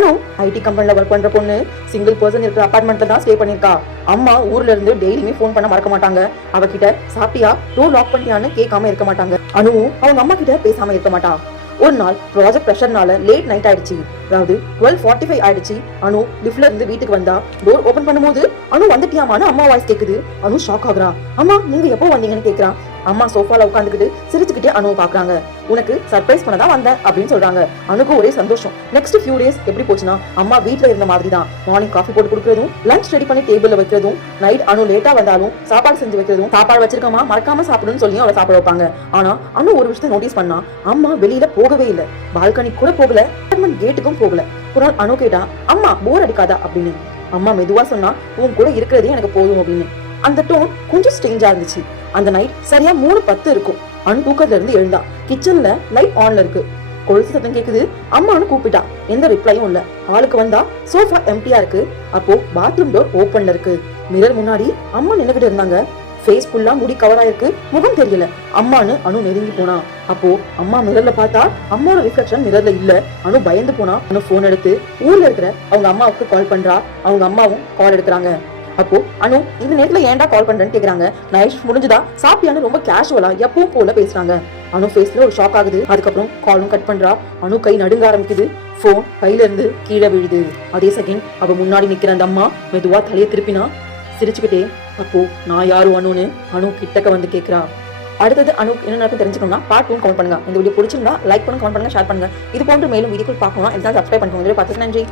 அனு ID கம்பெனில work பண்ற பொண்ணு, சிங்கிள் பர்சன் இருக்கிற அபார்ட்மெண்ட்ல தான் ஸ்டே பண்ணிருக்கா. அம்மா ஊர்ல இருந்து டெய்லியுமே ஃபோன் பண்ண மறக்க மாட்டாங்க. அவகிட்ட சாப்பிட்டியா, டோர் லாக் பண்ணியான்னு கேட்காம இருக்க மாட்டாங்க. அனுவும் அவங்க அம்மா கிட்ட பேசாம இருக்க மாட்டா. ஒரு நாள் ப்ராஜெக்ட் ப்ரெஷர்னால லேட் நைட் ஆயிடுச்சு. அதாவது 12:45 ஆயிடுச்சு. அனு லிஃப்ட்ல இருந்து வீட்டுக்கு வந்தா. டோர் ஓபன் பண்ணும்போது அனு வந்துட்டியாமான்னு அம்மா வாய்ஸ் கேக்குது. அனு ஷாக் ஆகுறா. அம்மா நீங்க எப்போ வந்தீங்கன்னு கேக்குறா. அம்மா சோஃபால உட்காந்துக்கிட்டு சிரிச்சுக்கிட்டே அனுவை பாக்குறாங்க. உனக்கு சர்ப்ரைஸ் பண்ண தான் வந்தேன் அப்படின்னு சொல்றாங்க. அனுக்கு ஒரே சந்தோஷம். நெக்ஸ்ட் ஃபியூ டேஸ் எப்படி போச்சுன்னா, அம்மா வீட்டுல இருந்த மாதிரி தான். மார்னிங் காஃபி போட்டு கொடுக்கறதும், லஞ்ச் ரெடி பண்ணி டேபிள்ல வைக்கிறதும், நைட் அனு லேட்டா வந்தாலும் சாப்பாடு செஞ்சு வைக்கிறதும், சாப்பாடு வச்சிருக்கமா மறக்காம சாப்பிடுன்னு சொல்லி அவளை சாப்பிட வைப்பாங்க. ஆனா அனு ஒரு விஷயத்தை நோட்டீஸ் பண்ணா. அம்மா வெளியில போகவே இல்லை. பால்கனி கூட போகல, அபார்ட்மெண்ட் கேட்டுக்கும் போகல. ஒரு நாள் அனு கேட்டா, அம்மா போர் அடிக்காதா அப்படின்னு. அம்மா மெதுவா சொன்னா, உன் கூட இருக்கிறதே எனக்கு போதும் அப்படின்னு. அந்த டோன் கொஞ்சம் ஸ்ட்ரேஞ்சா இருந்துச்சு. அந்த நைட் சரியா 3:10 இருக்கும். அனு தூக்கத்துல இருந்து எழுந்தா. கிச்சன்ல லைட் ஆன்ல இருக்கு. கொலுசு சத்தம் கேக்குது. அம்மானு கூப்பிட்டா. எந்த ரிப்ளையும் இல்ல. ஹாலுக்கு வந்தா சோஃபா எம்டியா இருக்கு. அப்போ பாத்ரூம் டோர் ஓபன்ல இருக்கு. மிரர் முன்னாடி அம்மா நின்னுகிட்டு இருந்தாங்க. ஃபேஸ் ஃபுல்லா முடி கவர் ஆயிருக்கு. முகம் தெரியல. அம்மானு அனு நெருங்கி போனா. அப்போ அம்மா மிரர்ல பார்த்தா அம்மாவோட ரிஃப்ளெக்ஷன் மிரர்ல இல்ல. அனு பயந்து போனா. அனு போன் எடுத்து ஊர்ல இருக்கிற அவங்க அம்மாவுக்கு கால் பண்றா. அவங்க அம்மாவும் கால் எடுக்கிறாங்க. அப்போ அனு இந்த நேரத்துல ஏன்டா கால் பண்றேன்னு கேக்குறாங்க. நைட் முடிஞ்சுதா, சாப்பிட்டியான்னு ரொம்ப கேஷுவலா எப்பவும் போல பேசுறாங்க. அனு ஃபேஸ்ல ஒரு ஷாக் ஆகுது. அதுக்கப்புறம் காலும் கட் பண்றா. அனு கை நடுங்க ஆரம்பிக்குது. போன் கையில இருந்து கீழே விழுது. அதே செகண்ட் அவ முன்னாடி நிக்கிற அந்த அம்மா மெதுவா தலையை திருப்பினா, சிரிச்சுக்கிட்டே. அப்போ நான் யாரும் அனுன்னு அனு கிட்டக்க வந்து கேக்குறா. அடுத்தது அனு என்ன நடக்கும் தெரிஞ்சுக்கணும்னா பார்ட் 2 கமெண்ட் பண்ணுங்க. இந்த வீடியோ பிடிச்சிருந்தா லைக் பண்ணுங்க, கமெண்ட் பண்ணுங்க, ஷேர் பண்ணுங்க. இது போன்று மேலும் வீடியோக்கள் பார்க்கணும்னா எல்லாம் சப்ஸ்கிரைப் பண்ணுங்க. பார்த்து நன்றி.